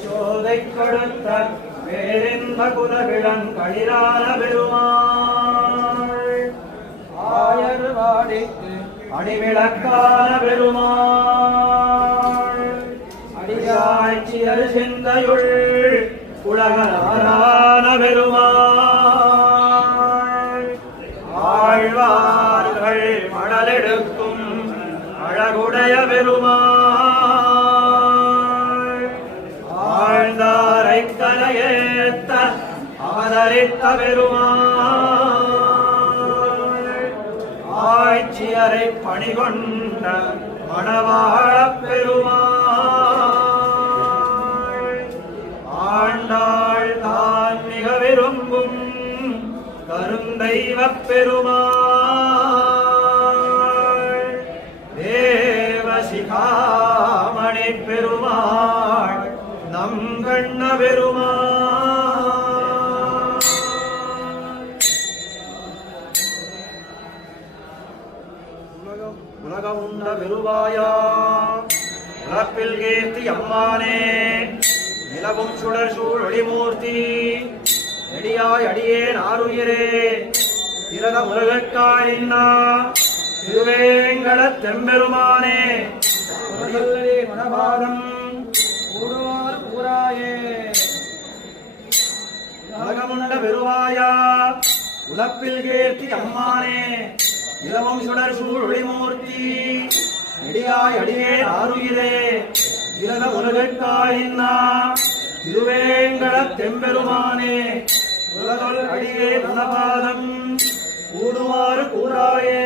சோதை கொடுத்த வேறின்ப குலகிழன் களிரான பெருமாள் ஆயர் வாடிக்கு அடிவிளக்கான பெருமாள் அடியாட்சியர் சிந்தையுள் உலகனாரான பெருமாள் ஆழ்வார்கள் மடலெடுக்கும் அழகுடைய பெருமாள் ஆழ்ந்தாரை கரையேத்த ஆதரித்த பெருமாள் ஆட்சியரை பணிகொண்ட மணவாழப் பெருமாள் ஆண்டாள் தான் மிக விரும்பும் கருந்தெய்வப் பெருமாள் தேவசிகாமணி பெருமாள் நம் கண்ண பெருமாள் உலகம் உண்ட பெருவாயா உலப்பில் கீர்த்தி அம்மானே நிலவும் சுடர் சூழ் ஒளிமூர்த்தி நெடியாய் அடியேன் ஆருயிரே திரத முருகற்காயின்னா திருவேங்கட தெம்பெருமானே மனபாதம் கூடுவார் கூறாயே உலகமுண்ட பெருவாயா உலப்பில் கீர்த்தி அம்மானே நிலவும் சுடர் சூழ் ஒளிமூர்த்தி நெடியாய் அடியேன் ஆருயிரே திரத முருகற்காயின்னா திருவேங்கட தெம்பெருமானே உலகொள் அடியே மனபாதம் கூடுவாறு கூறாயே